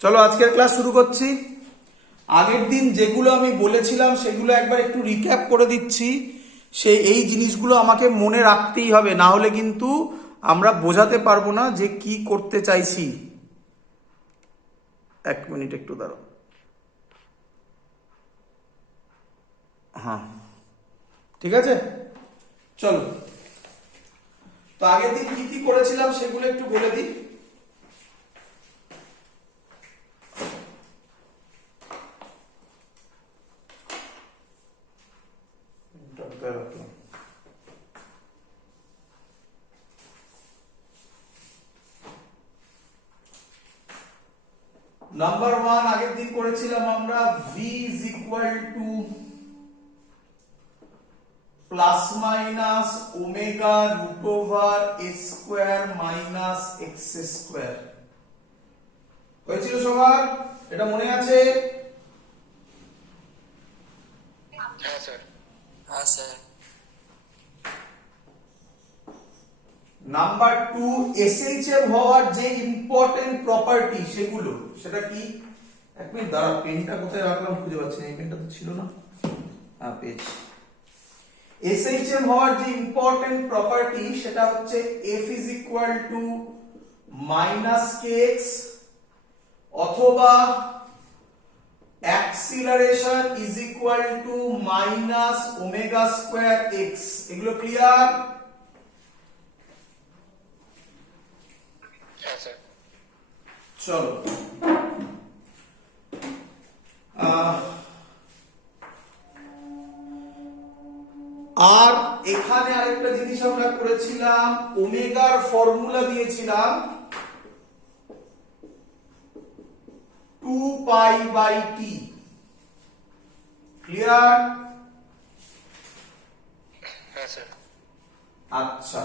চলো আজকের ক্লাস শুরু করছি। আগের দিন যেগুলো আমি বলেছিলাম সেগুলো একবার একটু রিক্যাপ করে দিচ্ছি। এই জিনিসগুলো আমাকে মনে রাখতেই হবে, না হলে কিন্তু আমরা বোঝাতে পারবো না যে কি করতে চাইছি। এক মিনিট একটু দাঁড়াও। হ্যাঁ, ঠিক আছে, চলো। তো আগের দিন কি কি করেছিলাম সেগুলো একটু বলে দিই। নাম্বার 1 আগের দিন করেছিলাম আমরা v is equal to plus minus omega root over a square minus x square. হয়েছিল সবার? এটা মনে আছে? হ্যাঁ স্যার। হ্যাঁ স্যার। নাম্বার 2 এসএইচএম হওয়ার যে ইম্পর্টেন্ট প্রপার্টি সেগুলো, সেটা কি? এক মিনিট দাঁড়া, পেনটা কোথায় রাখলাম খুঁজে পাচ্ছি না। এই পেনটা তো ছিল না। হ্যাঁ, পেয়েছি। এসএইচএম হওয়ার যে ইম্পর্টেন্ট প্রপার্টি সেটা হচ্ছে f is equal to minus kx অথবা acceleration is equal to minus omega square x। এগুলো ক্লিয়ার? হ্যাঁ স্যার। চলো, আর এখানে আরেকটা জিনিস আমরা করেছিলাম, ওমেগার ফর্মুলা দিয়েছিলাম 2 পাই বাই টি। ক্লিয়ার? হ্যাঁ স্যার। আচ্ছা,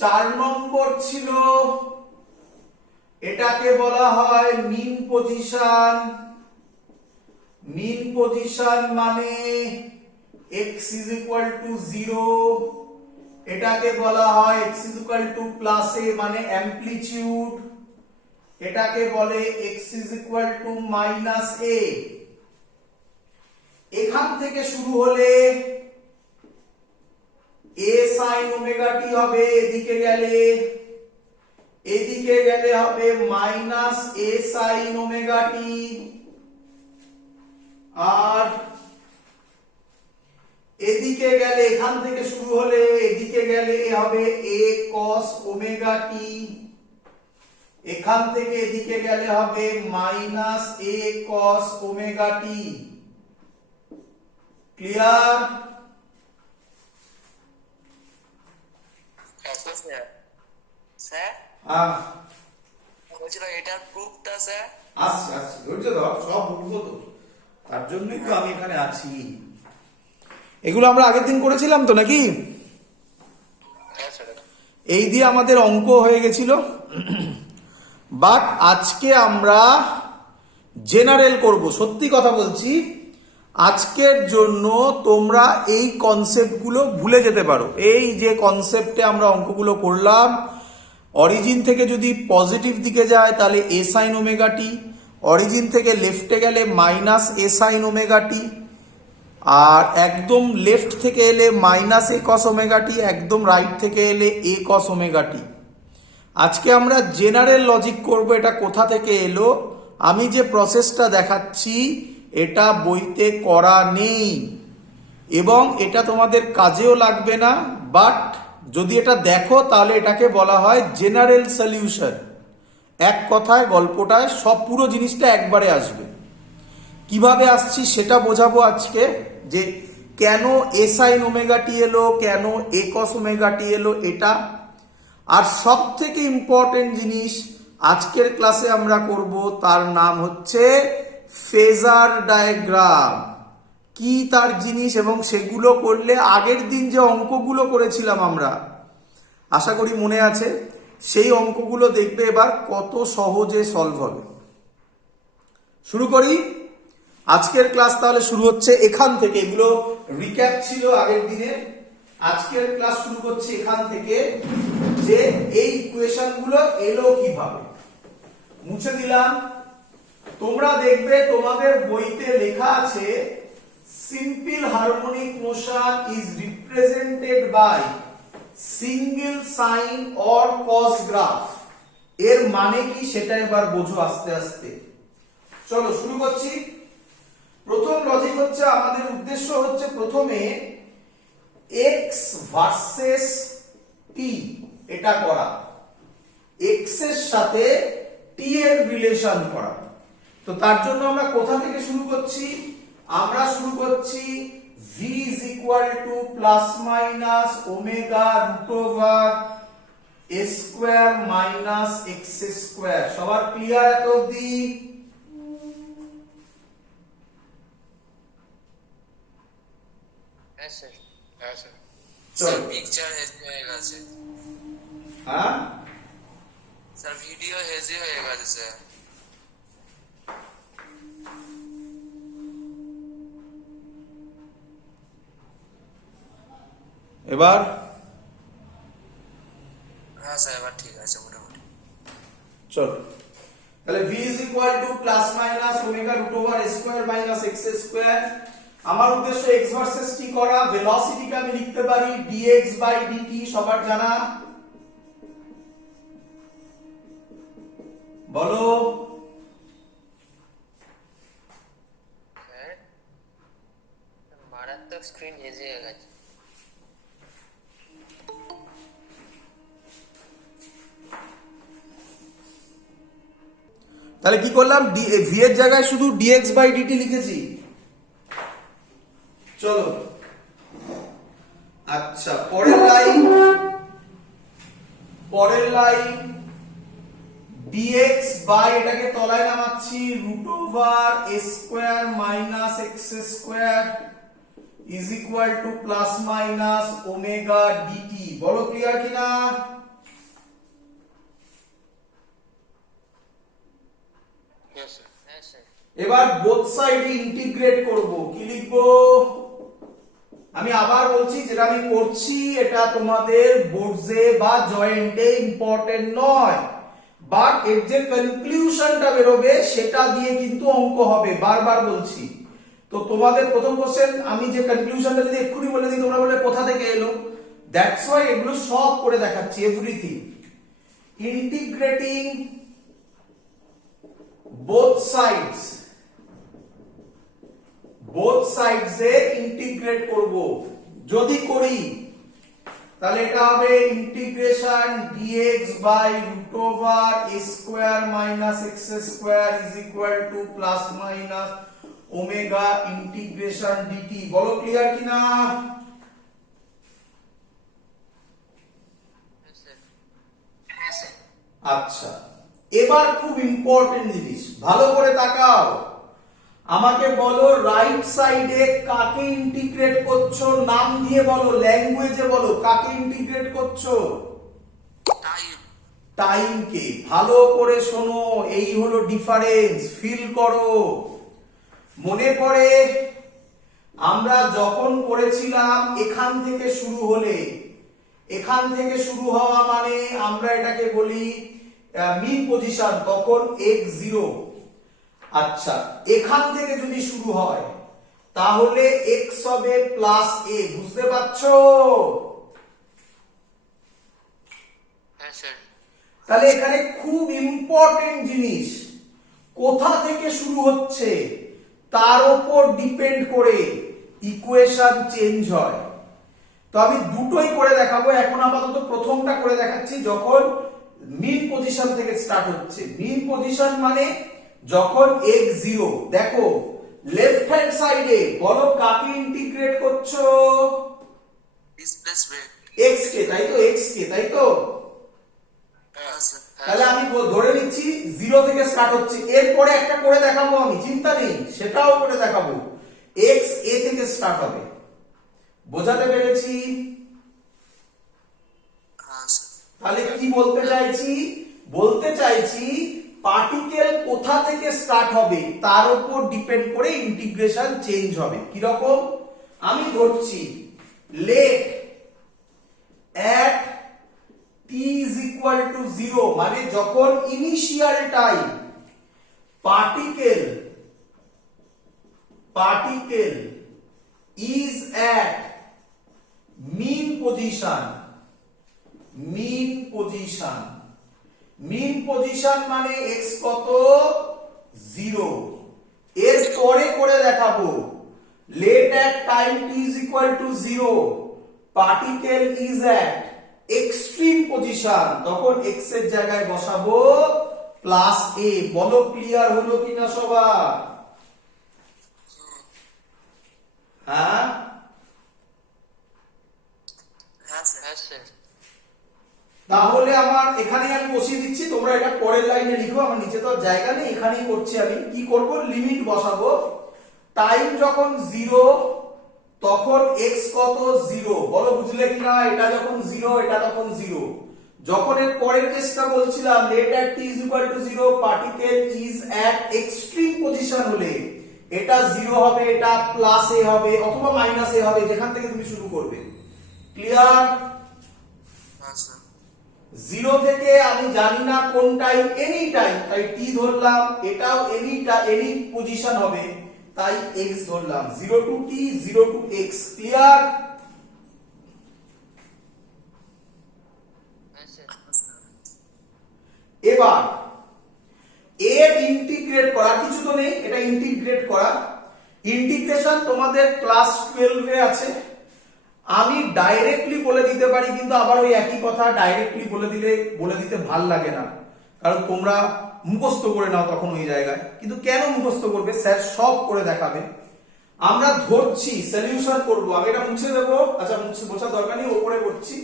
4 নম্বর ছিল, এটাকে বলা হয় মিন পজিশন। মিন পজিশন মানে x is equal to 0, এটাকে বলা হয় x is equal to plus a মানে অ্যামপ্লিটিউড, এটাকে বলে x is equal to minus a। এখান থেকে শুরু হলে a sin ওমেগা t হবে, এদিকে গেলে হবে minus a sin omega t, আর এদিকে গেলে এখান থেকে শুরু হলে এদিকে গেলে হবে a cos ওমেগা t, এখান থেকে এদিকে গেলে হবে minus a cos omega t। Clear? Sir sir বলছিলাম এটার প্রুফটা স্যার। আসছে, ধৈর্য ধর, সব বলবো তো, তার জন্যই তো আমি এখানে আছি। এগুলো আমরা আগের দিন করেছিলাম তো নাকি? হ্যাঁ স্যার। এই দিয়ে আমাদের অঙ্ক হয়ে গেছিল, বাট আজকে আমরা জেনারেল করব। সত্যি কথা বলছি, আজকের জন্য তোমরা এই কনসেপ্টগুলো ভুলে যেতে পারো। এই যে কনসেপ্টে আমরা অঙ্কগুলো করলাম, অরিজিন থেকে যদি পজিটিভ দিকে যায় তাহলে a sin omega t, origin থেকে লেফটে গেলে minus a sin omega t, আর একদম লেফট থেকে এলে মাইনাস a cos ওমেগা টি, একদম রাইট থেকে এলে a cos ওমেগা টি। আজকে আমরা জেনারেল লজিক করব। এটা কোথা থেকে এলো? আমি যে প্রসেসটা দেখাচ্ছি এটা বইতে করা নেই এবং এটা তোমাদের কাজেও লাগবে না, বাট যদি এটা দেখো তাহলে এটাকে বলা হয় জেনারেল সলিউশন। এক কথায় গল্পটায় সব পুরো জিনিসটা একবারে আসবে। কিভাবে আসছি সেটা বোঝাবো আজকে, যে কেন a sin ওমেগা টি এলো, কেন a cos ওমেগা টি এলো এটা। আর সব থেকে ইম্পর্টেন্ট জিনিস আজকের ক্লাসে আমরা করব, তার নাম হচ্ছে ফেজার ডায়াগ্রাম। কি তার জিনিস, এবং সেগুলো করলে আগের দিন যে অঙ্কগুলো করেছিলাম আমরা, আশা করি মনে আছে, সেই অঙ্কগুলো দেখবে এবার কত সহজে সলভ হবে। শুরু করি আজকের ক্লাস। তাহলে শুরু হচ্ছে এখান থেকে। এগুলো রিক্যাপ ছিল আগের দিনের। আজকের ক্লাস শুরু করছি এখান থেকে, যে এই ইকুয়েশন গুলো এলো কিভাবে। মুছে দিলাম। তোমরা দেখবে তোমাদের বইতে লেখা আছে simple harmonic motion is represented by single sine or cos graph. এর মানে কি সেটা এবার বোঝো আস্তে আস্তে। চলো শুরু করছি। প্রথম লজিক হচ্ছে, আমাদের উদ্দেশ্য হচ্ছে প্রথমে এক্স ভার্সেস টি এটা করা, এক্স এর সাথে টি এর রিলেশন করা। তো তার জন্য আমরা কোথা থেকে শুরু করছি? আমরা শুরু করছি v is equal to plus minus omega root over a square minus x square। সবার ক্লিয়ার এত অবধি? হ্যাঁ স্যার। হ্যাঁ স্যার। চলো পিকচার হেজি হয়ে গেছে। হ্যাঁ স্যার ভিডিও হেজি হয়ে গেছে স্যার। এবার হ্যাঁ স্যার এবার ঠিক আছে মোটামুটি। চলো তাহলে v is equal to plus minus omega root over a square minus x square। আমার উদ্দেশ্য x ভার্সেস t করা। ভেলোসিটিকে আমি লিখতে পারি dx by dt, সবার জানা। বলো হ্যাঁ মারাত্মক স্ক্রিন হেজি হয়ে গেছে। তাহলে কি করলাম, v এর জায়গায় শুধু dx by dt লিখেছি। চলো আচ্ছা পরের লাইন dx বাই এটাকে তলায় নামাচ্ছি root over a square minus x square is equal to plus minus omega dt। বলো ক্লিয়ার কিনা? হ্যাঁ স্যার। হ্যাঁ স্যার। এবার বোথ সাইডে ইন্টিগ্রেট করব। কি লিখবো? আমি আবার বলছি, যেটা আমি করছি এটা তোমাদের বোর্ডে বা জয়েন্টে ইম্পর্টেন্ট নয়, বাট এর যে কনক্লুশনটা বেরোবে সেটা দিয়ে কিন্তু অঙ্ক হবে। বারবার বলছি। তো তোমাদের প্রথম কোশ্চেন আমি যে কনক্লুশনটা যদি এক্ষুনি বলে দিই তোমরা বলবে কোথা থেকে এলো। দ্যাটস ওয়াই এগুলো সব করে দেখাচ্ছি, এভরিথিং। ইন্টিগ্রেটিং both sides এ ইন্টিগ্রেট করব। যদি করি তাহলে এটা হবে integration dx by root over a square minus x square is equal to plus minus omega integration dt। বলো ক্লিয়ার কিনা? হ্যাঁ স্যার। আচ্ছা এবার খুব ইম্পর্টেন্ট জিনিস, ভালো করে তাকাও। আমাকে বলো রাইট সাইডে কাকে ইন্টিগ্রেট করছো? নাম দিয়ে বলো, ল্যাঙ্গুয়েজে বলো, কাকে ইন্টিগ্রেট করছো? টাইমকে। ভালো করে শোনো, এই হলো ডিফারেন্স, ফিল করো। মনে পড়ে আমরা যখন করেছিলাম এখান থেকে শুরু হলে, এখান থেকে শুরু হওয়া মানে আমরা এটাকে বলি মিন পজিশন, তখন x0। আচ্ছা এখান থেকে যদি শুরু হয় তাহলে x হবে প্লাস a। বুঝতে পারছো? হ্যাঁ স্যার। তাহলে এখানে খুব ইম্পর্টেন্ট জিনিস, কোথা থেকে শুরু হচ্ছে তার উপর ডিপেন্ড করে ইকুয়েশন চেঞ্জ হয়। তো আমি দুটোই করে দেখাবো। এখন আপাতত প্রথমটা করে দেখাচ্ছি, যখন মিন পজিশন থেকে স্টার্ট হচ্ছে। মিন পজিশন মানে যখন x0। দেখো লেফট হ্যান্ড সাইডে বলো কাকে ইন্টিগ্রেট করছো? ডিসপ্লেসমেন্ট x কে, তাই তো? x কে, তাই তো? হ্যাঁ স্যার। তাহলে আমি ধরে নিচ্ছি 0 থেকে স্টার্ট হচ্ছে। এরপরে একটা করে দেখাবো আমি, চিন্তা নেই, সেটাও করে দেখাবো। x a থেকে স্টার্ট হবে। বোঝাতে পেরেছি? হ্যাঁ স্যার। তাহলে কি বলতে চাইছি? বলতে চাইছি পার্টিকেল কোথা থেকে স্টার্ট হবে তার উপর ডিপেন্ড করে ইন্টিগ্রেশন চেঞ্জ হবে। কি রকম? আমি ধরছি let at t is equal to 0, মানে যখন initial time particle is at mean position মানে x কত 0 এর পরে করে দেখাবো let at time t is equal to 0 particle is at extreme position তখন x এর জায়গায় বসাবো প্লাস a বলো ক্লিয়ার হলো কিনা সবার হ্যাঁ হ্যাঁ স্যার তাহলে আমার এখানেই আমি বসিয়ে দিচ্ছি তোমরা এটা পরের লাইনে লিখো আমার নিচে তো জায়গা নেই এখানেই করছি আমি কি করব লিমিট বসাবো টাইম যখন 0 তখন x কত 0 বলো বুঝলে কিনা এটা যখন 0 এটা তখন 0 যখন এর পরের কেসটা বলছিলাম let at t is equal to 0 particle is at extreme position হলে এটা 0 হবে এটা প্লাস a হবে অথবা মাইনাস a হবে যেখান থেকে তুমি শুরু করবে ক্লিয়ার হ্যাঁ স্যার 0 থেকে আমি জানি না কোন টাইম এনি টাইম তাই t ধরলাম এটাও এনি পজিশন হবে তাই x ধরলাম 0 to t 0 to x clear হ্যাঁ স্যার এবার এর ইন্টিগ্রেট করা কিছু তো নেই এটা ইন্টিগ্রেট করা ইন্টিগ্রেশন তোমাদের ক্লাস 12 এ আছে আমি ডাইরেক্টলি বলে দিতে পারি কিন্তু আবার ওই একই কথা ডাইরেক্টলি বলে দিতে ভাল লাগে না কারণ তোমরা মুখস্থ করে নাও তখন ওই জায়গায় কিন্তু কেন মুখস্থ করবে স্যার সব করে দেখাবে আমরা ধরছি সলিউশন করব আমি এটা মুছে দেব আচ্ছা মোছা দরকার নেই উপরে করছি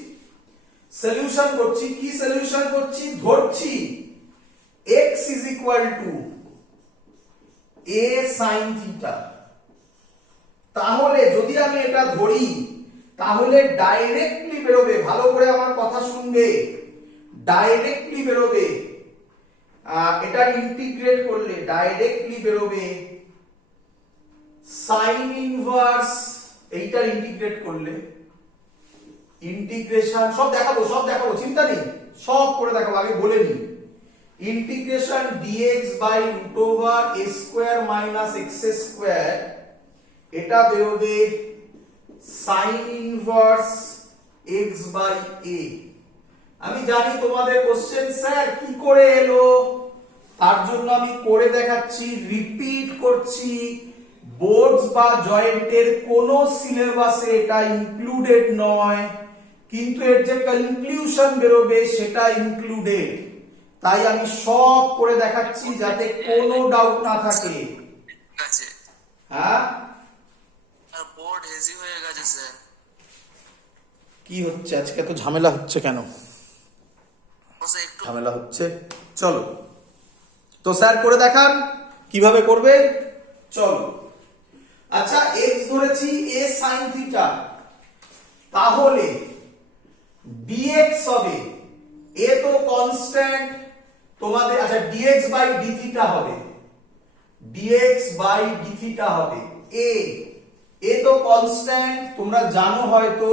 সলিউশন করছি কি সলিউশন করছি ধরছি x is equal to a sin theta তাহলে যদি আমি এটা ধরি তাহলে ডাইরেক্টলি বেরোবে ভালো করে আমার কথা শুনবে ডাইরেক্টলি বেরোবে এটা ইন্টিগ্রেট করলে ডাইরেক্টলি বেরোবে sin ইনভার্স এইটার ইন্টিগ্রেট করলে ইন্টিগ্রেশন সব দেখাবো চিন্তা নেই সব করে দেখাবো আগে বলে নি integration dx by root over a square minus x square এটা বেরোবে sin inverse x by a আমি জানি তোমাদের কোশ্চেন স্যার কি করে এলো তার জন্য আমি করে দেখাচ্ছি রিপিট করছি বোর্ডস বা জয়েন্টের কোন সিলেবাসে এটা ইনক্লুডেড নয় কিন্তু এর যে কনক্লুশন বেরোবে সেটা ইনক্লুডেড তাই আমি সব করে দেখাচ্ছি যাতে কোনো ডাউট না থাকে আছে হ্যাঁ আর বোর্ড হেজি হয়ে গেছে স্যার কি হচ্ছে আজকে এত ঝামেলা হচ্ছে কেন ও স্যার একটু ঝামেলা হচ্ছে চলো তো স্যার করে দেখান কিভাবে করবে চলো আচ্ছা x ধরেছি a sin থিটা তাহলে dx হবে a তো কনস্ট্যান্ট তোমাদের আচ্ছা dx বাই d থিটা হবে dx বাই d থিটা হবে a তো কনস্ট্যান্ট তোমরা জানো হয়তো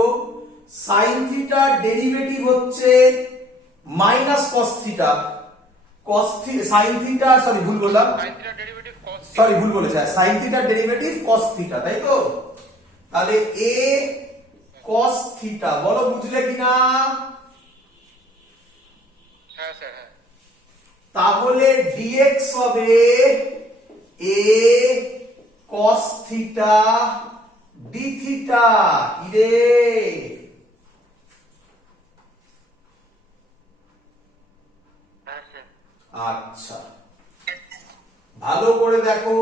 sin থিটার ডেরিভেটিভ হচ্ছে minus cos theta sin theta sorry ভুল বললাম সরি ভুল বলেছি sin থিটার ডেরিভেটিভ cos থিটা তাই তো তাহলে a cos থিটা বলো বুঝলে কিনা হ্যাঁ স্যার হ্যাঁ তাহলে dx হবে a cos theta d theta কি রে হ্যাঁ স্যার আচ্ছা ভালো করে দেখো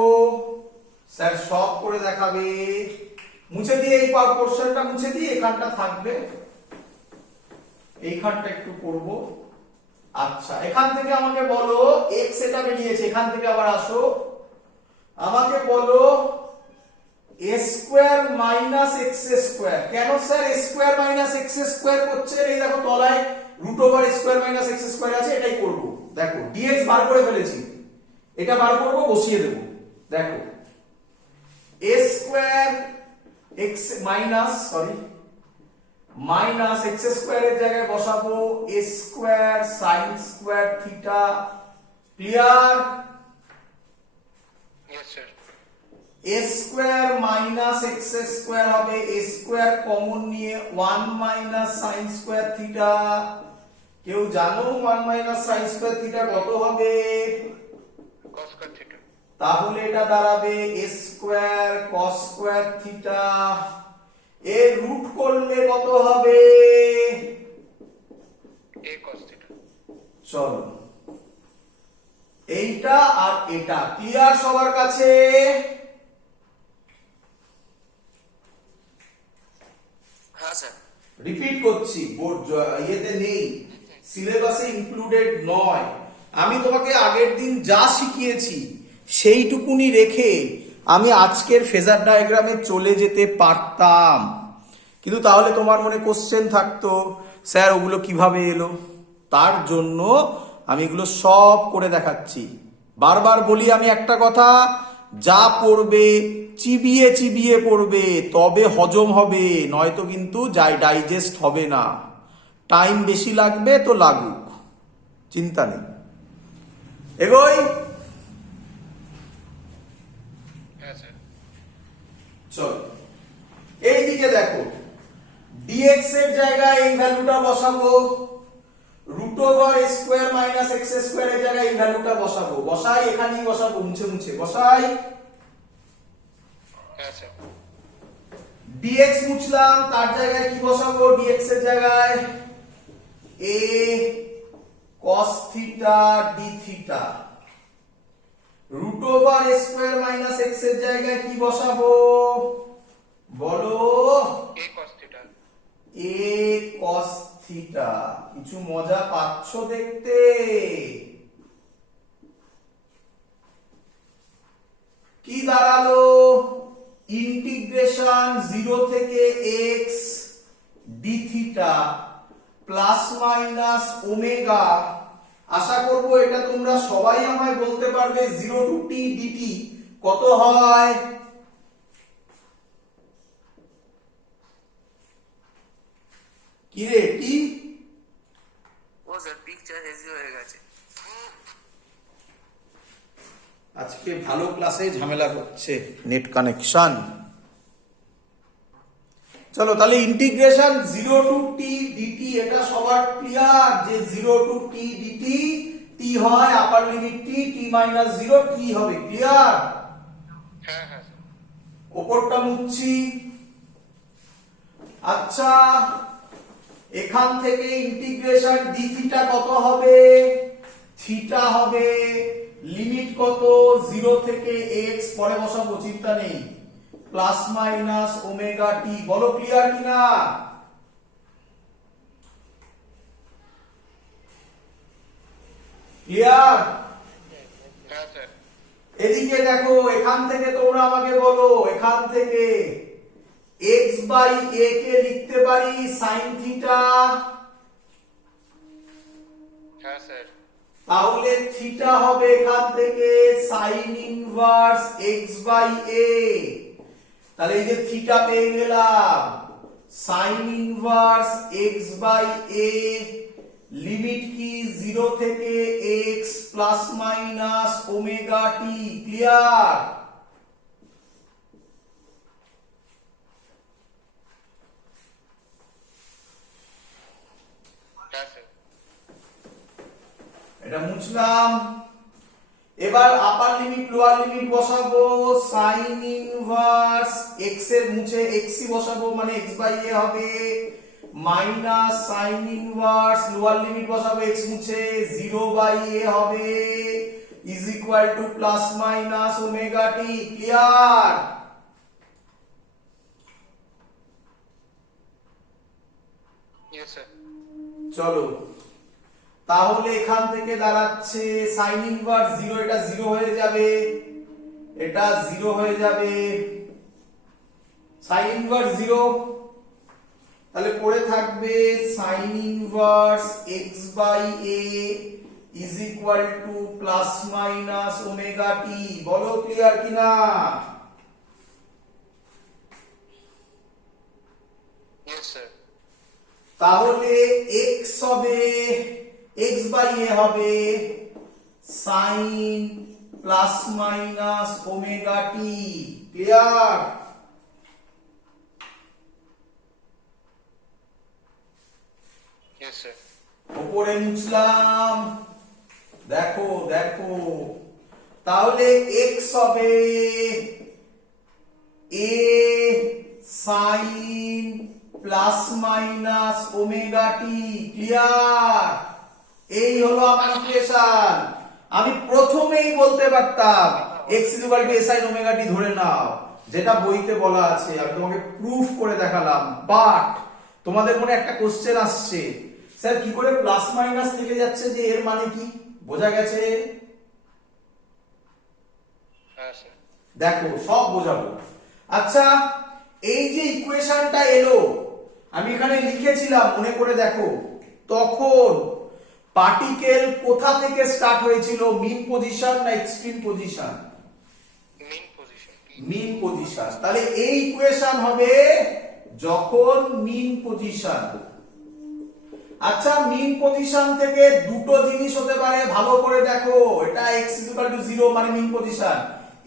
স্যার সব করে দেখাবে মুছে দিয়ে এই পোরশনটা মুছে দিয়ে এখানটা থাকবে এইখানটা একটু করব আচ্ছা এখান থেকে আমাকে বলো x এটা বেরিয়েছে এখান থেকে আবার আসো আমাকে বলো a square minus x square কেন sir a square minus x square করছে এই দেখো তলায় root over a square minus x square আছে এটাই করব দেখো dx বার করে ফেলেছি এটা বার করব বসিয়ে দেব দেখো a square x minus minus x square এর জায়গায় বসাবো a square sin square theta clear A square minus x square হবে, এ স্কোয়ার কমন নিয়ে 1 মাইনাস সাইন স্কোয়ার থিটা। কেউ জানো 1 মাইনাস সাইন স্কোয়ার থিটা কত হবে? cos square theta, তাহলে এটা দাঁড়াবে এ স্কোয়ার কস স্কোয়ার থিটা। এর রুট করলে কত হবে? a cos theta, চলো এইটা আর এটা ক্লিয়ার সবার কাছে? हाँ सर, রিপিট করছি, বোর্ড ইয়েতে নেই, সিলেবাসে ইনক্লুডেড নয়। আমি তোমাকে আগের দিন যা শিখিয়েছি সেইটুকুনি রেখে আমি আজকের ফেজার ডায়াগ্রামে চলে যেতে পারতাম, কিন্তু তাহলে তোমার মনে কোশ্চেন থাকতো, স্যার ওগুলো কিভাবে এলো। তার জন্য আমি এগুলো সব করে দেখাচ্ছি। বারবার বলি আমি একটা কথা, যা পড়বে চিবিয়ে চিবিয়ে পড়বে, তবে হজম হবে, নয়তো কিন্তু ডাইজেস্ট হবে না। টাইম বেশি লাগবে তো লাগুক, চিন্তা নেই। এগোই। हाँ सर, চলো এইদিকে দেখো, dx এর জায়গায় এই ভ্যালুটা বসাবো, root over a square minus x square এর জায়গায় এই ভ্যালুটা বসাবো। বসাই, এখানেই বসাবো, মুছে মুছে বসাই। हाँ सर, dx মুছলাম, তার জায়গায় কি বসাবো? dx এর জায়গায় a cos theta d theta. Root over a square minus x এর জায়গায় কি বসাবো বলো? a cos theta, a cos theta. কিছু মজা পাচ্ছ দেখতে? কি দাঁড়ালো? ইন্টিগ্রেশন 0 থেকে x d theta plus minus omega. আশা করব এটা তোমরা সবাই আমায় বলতে পারবে 0 টু t dt কত হয়? কি রে কি? वो सर पिक्चर हेजी हो गया আজকে ভালো ক্লাসে ঝামেলা করছে নেট কানেকশন। চলো তাহলে ইন্টিগ্রেশন 0 টু t dt এটা সবার ক্লিয়ার যে 0 টু t dt t হয় আপার limit t, t minus 0 t হবে, ক্লিয়ার? हाँ हाँ सर, ওপরটা মুছছি। আচ্ছা এখান থেকে ইন্টিগ্রেশন d থিটা কত হবে? থিটা হবে, লিমিট কত? 0 থেকে x, পরে বসাবো, চিন্তা নেই, প্লাস মাইনাস ওমেগা টি। বলো ক্লিয়ার কিনা? ক্লিয়ার? हाँ सर, এদিকে দেখো, এখান থেকে তোমরা আমাকে বলো, এখান থেকে x বাই a কে লিখতে পারি সাইন থিটা, हाँ सर, তাহলে থিটা হবে এখান থেকে sine inverse x by a। তাহলে এই যে থিটা পেয়ে গেলাম, sine inverse x by a, limit কি 0 থেকে x plus minus omega t. Clear? हाँ सर, এটা মুছলাম। এবার আপার লিমিট লোয়ার লিমিট বসাবো, সাইন ইনভার্স x এর মুছে x ই বসাবো, মানে x বাই a হবে, minus sine inverse lower limit বসাবো x মুছে 0 বাই a হবে, is equal to plus minus omega t. Clear? Yes sir, চলো তাহলে এখান থেকে দাঁড়াচ্ছে সাইন ইনভার্স 0, এটা 0 হয়ে যাবে, এটা 0 হয়ে যাবে, সাইন ইনভার্স 0। তাহলে পড়ে থাকবে sine inverse x by a is equal to plus minus omega t. বলো ক্লিয়ার কিনা? यस सर, তাহলে x হবে, x বাই a হবে sine plus minus omega t. Clear? Yes, sir. উপরে মুছলাম, দেখো দেখো, তাহলে x হবে a sine plus minus omega t. Clear? এই হলো আমার ইকুয়েশন। আমি প্রথমেই বলতে পারতাম x a sin omega t ধরে নাও, যেটা বইতে বলা আছে, আমি তোমাকে প্রুফ করে দেখালাম। বাট তোমাদের মনে একটা কোশ্চেন আসছে, স্যার কি করে প্লাস মাইনাস থেকে যাচ্ছে, যে এর মানে কি? বোঝা গেছে? হ্যাঁ স্যার। দেখো সব বোঝাবো। আচ্ছা, এই যে ইকুয়েশনটা এলো, আমি এখানে লিখেছিলাম, মনে করে দেখো, তখন পার্টিকেল কোথা থেকে স্টার্ট হয়েছিল? মিন পজিশন না extreme position? Main position. Mean position. তাহলে এই ইকুয়েশন হবে যখন মিন পজিশন। আচ্ছা, মিন পজিশন থেকে দুটো জিনিস হতে পারে, ভালো করে দেখো। এটা x 0 মানে মিন পজিশন।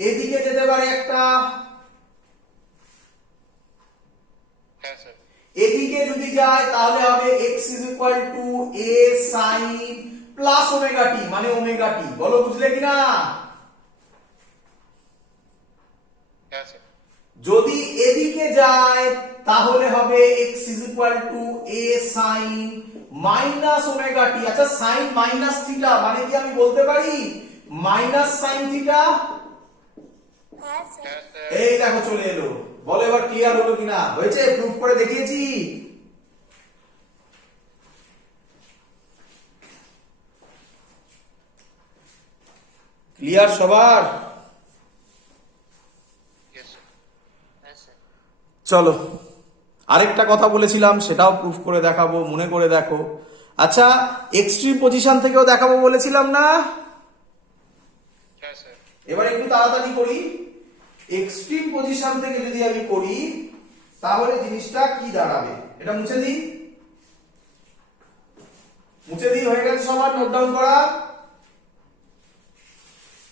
এদিকে যেতে পারে একটা, হ্যাঁ স্যার। এদিকে যদি যায় তাহলে হবে x a sin plus omega t মানে ওমেগা টি। বলো বুঝলে কিনা? হ্যাঁ স্যার। যদি এদিকে যায় তাহলে হবে x a sin minus omega t. আচ্ছা, সাইন মাইনাস থিটা মানে কি আমি বলতে পারি মাইনাস সাইন থিটা? হ্যাঁ স্যার। এই দেখো চলে এলো। বলো এবার ক্লিয়ার হলো কিনা? হয়েছে? প্রুফ করে দেখিয়েছি। ক্লিয়ার সবার? Yes, sir. হ্যাঁ স্যার। চলো, আরেকটা কথা বলেছিলাম, সেটাও প্রুফ করে দেখাবো, মনে করে দেখো। আচ্ছা, এক্সট্রিম পজিশন থেকেও দেখাবো বলেছিলাম না? হ্যাঁ স্যার। এবার একটু তাড়াতাড়ি করি। এক্সট্রিম পজিশন থেকে যদি আমি করি তাহলে জিনিসটা কি দাঁড়াবে? এটা মুছে দিই, মুছে দিই। হয়ে গেছে সবার? নোট ডাউন করা?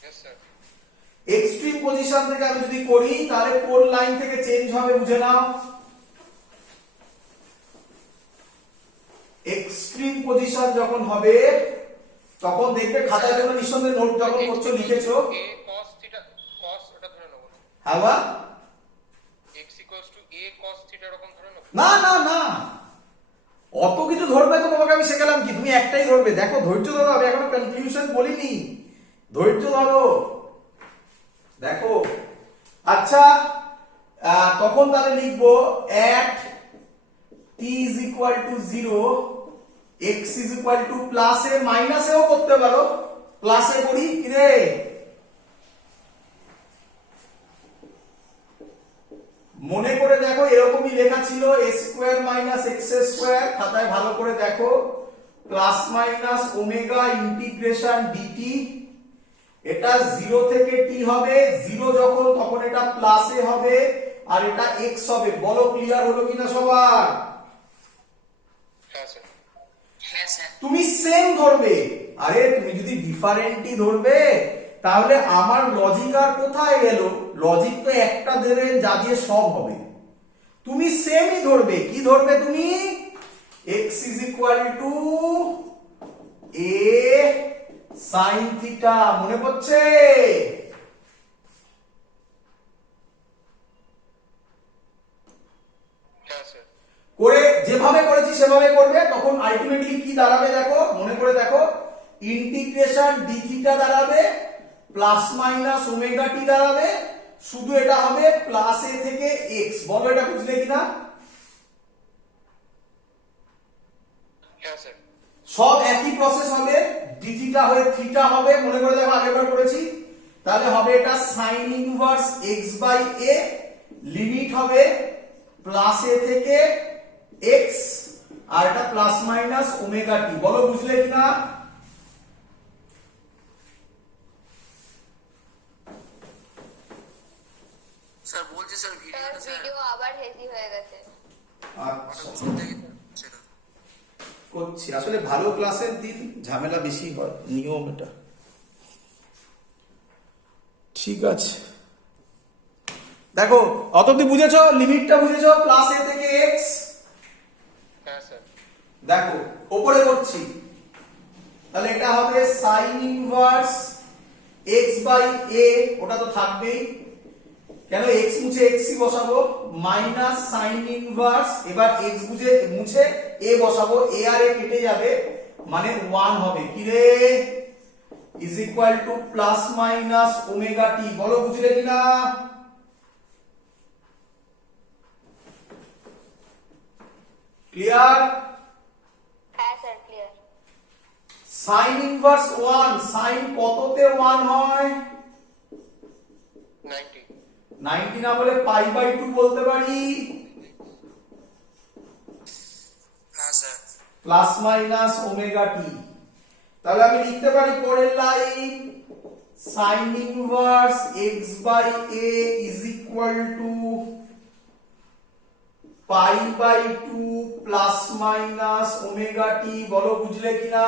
Yes, sir. এক্সট্রিম পজিশন থেকে আমি যদি করি তাহলে কোন লাইন থেকে চেঞ্জ হবে বুঝে নাও। এক্সট্রিম পজিশন যখন হবে তখন দেখবে খাতায় যখন নিঃসন্দেহে নোট যখন করছো লিখেছো, A cos theta cos ওটা ধরে নেব। হ্যাঁ বা? x a cos theta এরকম ধরে নেব। না না না, অত কিছু ধরবে তো তোমাকে আমি শেখালাম কি? তুমি একটাই ধরবে। দেখো, ধৈর্য ধরো, আমি এখনো কনক্লুশন বলিনি, ধৈর্য ধরো। দেখো, আচ্ছা, তখন তাহলে লিখবো at t is equal to 0 x is equal to plus এ মাইনাসেও করতে পারো। প্লাসে করি কি রে? মনে করে দেখো, এরকমই লেখা ছিল a square minus x square. খাতায় ভালো করে দেখো, plus minus omega integration dt। এটা 0 থেকে t হবে, 0 যখন তখন এটা প্লাসে হবে আর এটা x হবে। বলো ক্লিয়ার হলো কিনা সবার? হ্যাঁ স্যার। হ্যাঁ স্যার। তুমি সেম ধরবে। আরে তুমি যদি ডিফারেন্টই ধরবে তাহলে আমার লজিক আর কোথায় গেল? লজিক তো একটা দেবেন যা দিয়ে সব হবে। তুমি সেমই ধরবে। কি ধরবে তুমি? x is equal to a sin theta। মনে পড়ছে? হ্যাঁ স্যার। করে যেভাবে করেছি সেভাবে করবে, তখন আলটিমেটলি কি দাঁড়াবে দেখো, মনে করে দেখো, ইন্টিগ্রেশন d থিটা দাঁড়াবে প্লাস মাইনাস ওমেগা টি দাঁড়াবে। শুধু এটা হবে প্লাস এ থেকে x। বলো এটা বুঝলে কিনা? হ্যাঁ স্যার। সব একই প্রসেস হবে। d থিটা হয়ে থিটা হবে, মনে করে দেখো আগেরবার করেছি। তাহলে হবে এটা sin inverse x by a, limit হবে প্লাস এ থেকে x, আর এটা প্লাস মাইনাস ওমেগা টি। বলো বুঝলে কিনা? স্যার বলছি স্যার ভিডিওটা স্যার ভিডিও আবার হেভি হয়ে গেছে। আচ্ছা, শুনতে স্যার। করছি। আসলে ভালো ক্লাসের দিন ঝামেলা বেশি হয়, নিয়ম এটা। ঠিক আছে, দেখো অত অব্দি বুঝেছো, লিমিটটা বুঝেছো, প্লাস এ থেকে এক্স। হ্যাঁ স্যার। দেখো ওপরে করছি, তাহলে এটা হবে সাইন ইনভার্স এক্স বাই এ, ওটা তো থাকবেই, কেন এক্স মুছে এক্সই বসাবো, মাইনাস সাইন ইনভার্স, এবার এক্স মুছে এ বসাবো, এ আর এ কেটে যাবে, মানে 1 হবে, কি রে, is equal to plus minus omega t. বলো বুঝলে কিনা? ক্লিয়ার? হ্যাঁ sir clear. Sine inverse 1, sine কততে 1 হয়? 90। 90 না বলে পাই বাই 2 বলতে পারি, হ্যাঁ sir. Plus minus omega t. তাহলে আমি লিখতে পারি পরের line, sine inverse x by a is equal to pi by 2 plus minus omega t. বলো বুঝলে কিনা?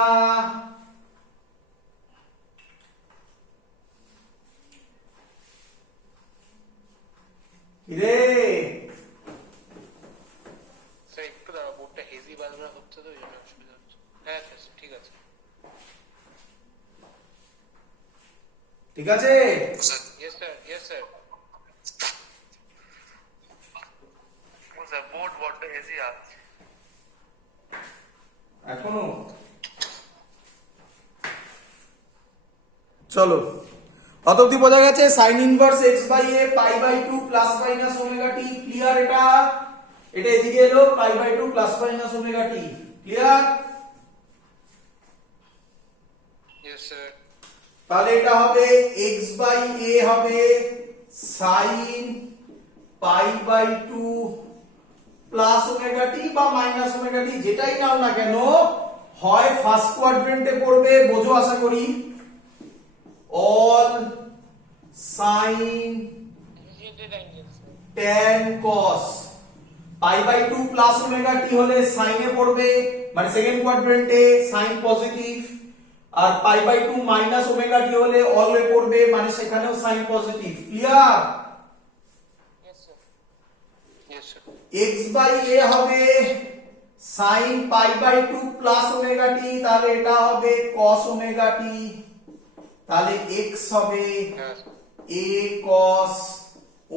রে স্যার একটু দাঁড়াও, বোর্ডটা হেজি বাজনা হচ্ছে তো, এই জন্য অসুবিধা হচ্ছে। হ্যাঁ স্যার ঠিক আছে। ঠিক আছে, sir yes sir, yes sir. Sir board বড্ড হেজি আছে এখনো। চলো অত অব্দি বোঝা গেছে, sine inverse x by a pi by 2 plus minus omega t. Clear? এটা এদিকে এলো, pi by 2 plus minus omega t. Clear? Yes sir. তাহলে এটা হবে এক্স বাই এ হবে sine pi by 2 plus omega t বা মাইনাস ওমেগা টি, যেটাই নাও না কেন, হয় ফার্স্ট কোয়াড্রেন্টে পড়বে, বোঝো আশা করি, all sine tan cos pi by 2 plus omega t হলে সাইনে পড়বে, মানে সেকেন্ড কোয়াড্রেন্টে সাইন পজিটিভ, আর pi by 2 minus omega t হলে অলে পড়বে, মানে সেখানেও sine positive. Clear? Yes sir. Yes sir. x by a হবে sin pi by 2 plus omega t, তাহলে এটা হবে cos ওমেগা টি, তাহলে x হবে হ্যাঁ a cos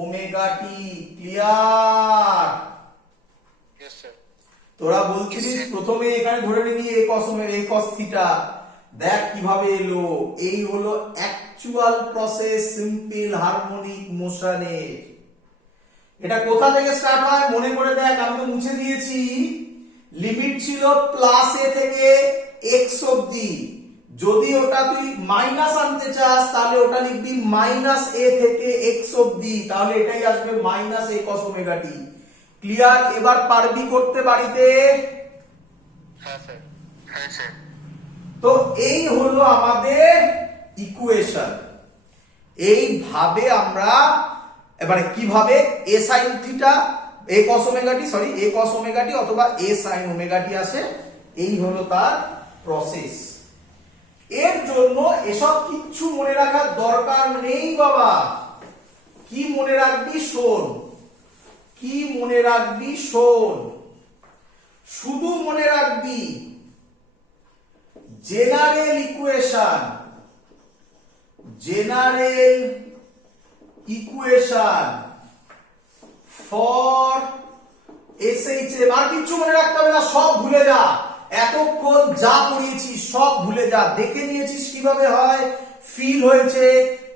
omega t. Clear? Yes sir. তোরা বলছিলিস প্রথমে এখানে ধরে নিবি a cos omega, a cos theta, দেখ কিভাবে এলো, এই হলো অ্যাকচুয়াল প্রসেস সিম্পল হারমোনিক মোশনের। এটা কোথা থেকে স্টার্ট হয় মনে করে দেখ, আমি তো মুছে দিয়েছি, লিমিট ছিল প্লাস এ থেকে এক্স অবধি, যদি ওটা তুই মাইনাস আনতে চাস তাহলে ওটা লিখবি মাইনাস এ থেকে এক্স অবধি, তাহলে এটাই আসবে মাইনাস এ কস ওমেগা টি। ক্লিয়ার? এবার পারবি করতে বাড়িতে? হ্যাঁ স্যার। হ্যাঁ স্যার। তো এই হলো আমাদের ইকুয়েশন। এইভাবে আমরা এবারে কিভাবে a sin theta a cos omega t a cos omega t অথবা a sin ওমেগা টি আসে, এই হলো তার প্রসেস। এর জন্য এসব কিচ্ছু মনে রাখার দরকার নেই বাবা। কি মনে রাখবি শোন, কি মনে রাখবি শোন, শুধু মনে রাখবি general equation, general equation for SHM. আর কিছু মনে রাখতে হবে না, সব ভুলে যা, এতক্ষণ যা পড়িয়েছিস সব ভুলে যা, দেখে নিয়েছিস কিভাবে হয়, ফিল হয়েছে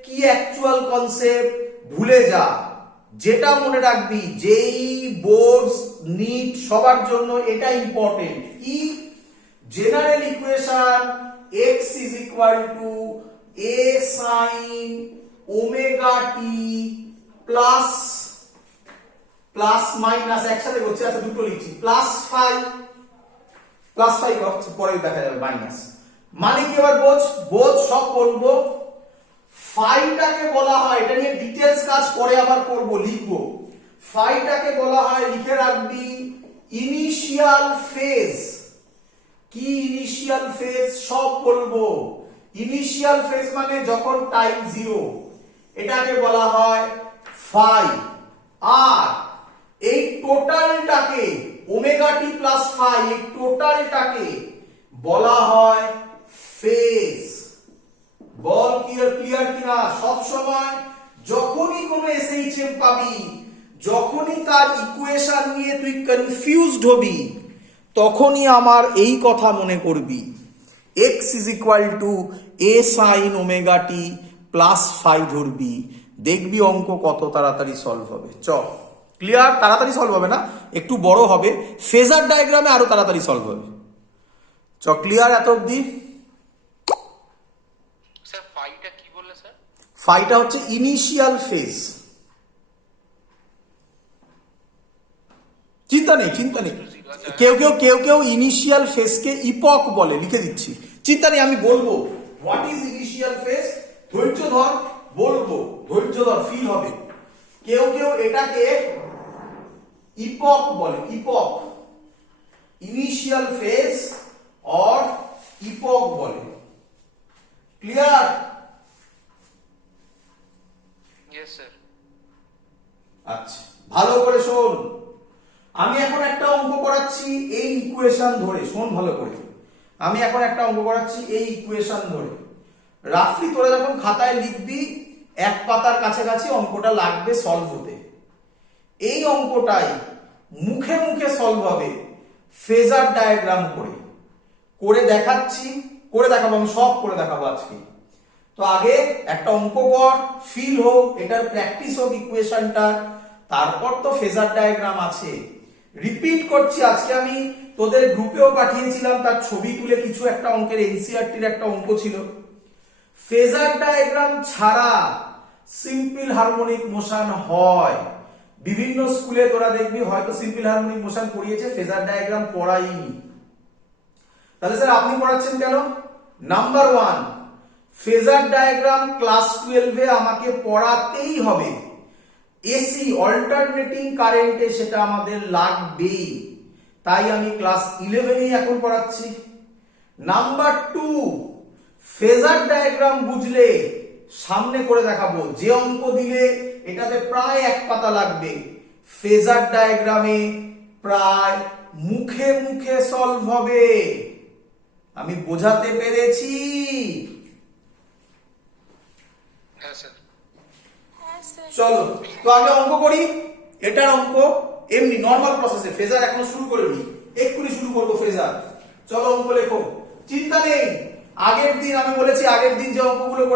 কি অ্যাকচুয়াল কনসেপ্ট, ভুলে যা। যেটা মনে রাখবি, যেই বোর্ডস নিট সবার জন্য এটা ইম্পর্টেন্ট, কি general equation x is equal to a sin omega t plus plus minus একসাথে করছি, আচ্ছা দুটো লিখছি, প্লাস 5 পরে দেখা যাবে মাইনাস, মানে কি এবার বোঝ সব বলবো। 5টাকে বলা হয়, এটা নিয়ে ডিটেইলস কাজ পরে আবার করব, লিখবো। 5টাকে বলা হয়, লিখে রাখবি ইনিশিয়াল ফেজ। কি ইনিশিয়াল ফেজ সব বলবো। ইনিশিয়াল ফেজ মানে যখন টাইম 0, এটাকে বলা হয় ফাই। আর এই টোটালটাকে ওমেগা টি প্লাস ফাই, এই টোটালটাকে বলা হয় ফেজ। বল ক্লিয়ার কিনা? সব সময় যখনই কোনো এসএইচএম পাবি, যখনই তার ইকুয়েশন নিয়ে তুই কনফিউজড হবি, তখনই আমার এই কথা মনে করবি, x is equal to a sine omega t plus phi ধরবি, দেখবি অঙ্ক কত তাড়াতাড়ি সলভ হবে। ক্লিয়ার? তাড়াতাড়ি সলভ হবে না, একটু বড় হবে, ফেজার ডায়াগ্রামে আরো তাড়াতাড়ি সলভ হবে। ক্লিয়ার এত অব্দি? স্যার ফাইটা কি বললে স্যার? ফাইটা হচ্ছে ইনিশিয়াল ফেজ। চিন্তা নেই। কেউ কেউ ইনিশিয়াল ফেজকে ইপক বলে, লিখে দিচ্ছি, চিন্তা নেই, আমি বলবো হোয়াট ইজ ইনিশিয়াল ফেজ। ধৈর্য ধর, বলবো, ধৈর্য ধর, ফিল হবে। কেউ এটাকে ইপক বলে, ইপক, ইনিশিয়াল ফেজ অর ইপক বলে। ক্লিয়ার? Yes sir. আচ্ছা, ভালো করে শোন। আমি এখন একটা অঙ্ক করাচ্ছি এই ইকুয়েশন ধরে, শোন ভালো করে। আমি এখন একটা অঙ্ক করাচ্ছি এই ইকুয়েশন ধরে। রাফলি তোরা যখন খাতায় লিখবি, এক পাতার কাছাকাছি অঙ্কটা লাগবে সলভ হতে। এই অঙ্কটাই মুখে মুখে সলভ হবে ফেজার ডায়াগ্রাম করে দেখাচ্ছি, করে দেখাবো, আমি সব করে দেখাবো আজকে। তো আগে একটা অঙ্ক কর, ফিল হোক, এটার প্র্যাকটিস হোক ইকুয়েশনটা, তারপর তো ফেজার ডায়াগ্রাম আছে। রিপিট করছি, আজকে আমি তোদের গ্রুপেও পাঠিয়েছিলাম, তার ছবি তুলে কিছু একটা অঙ্কের এনসিইআরটির একটা অঙ্ক ছিল। ফেজার ডায়াগ্রাম ছাড়া সিম্পল হারমোনিক মোশন হয়। বিভিন্ন স্কুলে তোরা দেখবি হয়তো সিম্পল হারমোনিক মোশন পড়িয়েছে, ফেজার ডায়াগ্রাম পড়াইনি। তাহলে স্যার আপনি পড়াচ্ছেন কেন? নাম্বার 1, ফেজার ডায়াগ্রাম ক্লাস 12-এ আমাকে পড়াতেই হবে। এসি অল্টারনেটিং কারেন্টে সেটা আমাদের লাগবেই, তাই আমি ক্লাস 11-এই এখন পড়াচ্ছি। নাম্বার 2, ফেজার ডায়াগ্রাম বুঝলে সামনে করে দেখাবো, যে অঙ্ক দিলে এটাতে প্রায় এক পাতা লাগবে, ফেজার ডায়াগ্রামে প্রায় মুখে মুখে সলভ হবে। আমি বোঝাতে পেরেছি? হ্যাঁ স্যার। চলো তো আগে অঙ্ক করি। এটার অঙ্ক এমনি নর্মাল প্রসেসে, ফেজার এখনো শুরু করিনি, এক্ষুনি শুরু করবো ফেজার। চলো অঙ্ক লেখো, চিন্তা নেই। আগের দিন আমি বলেছি, আগের দিন যে অঙ্কগুলো করে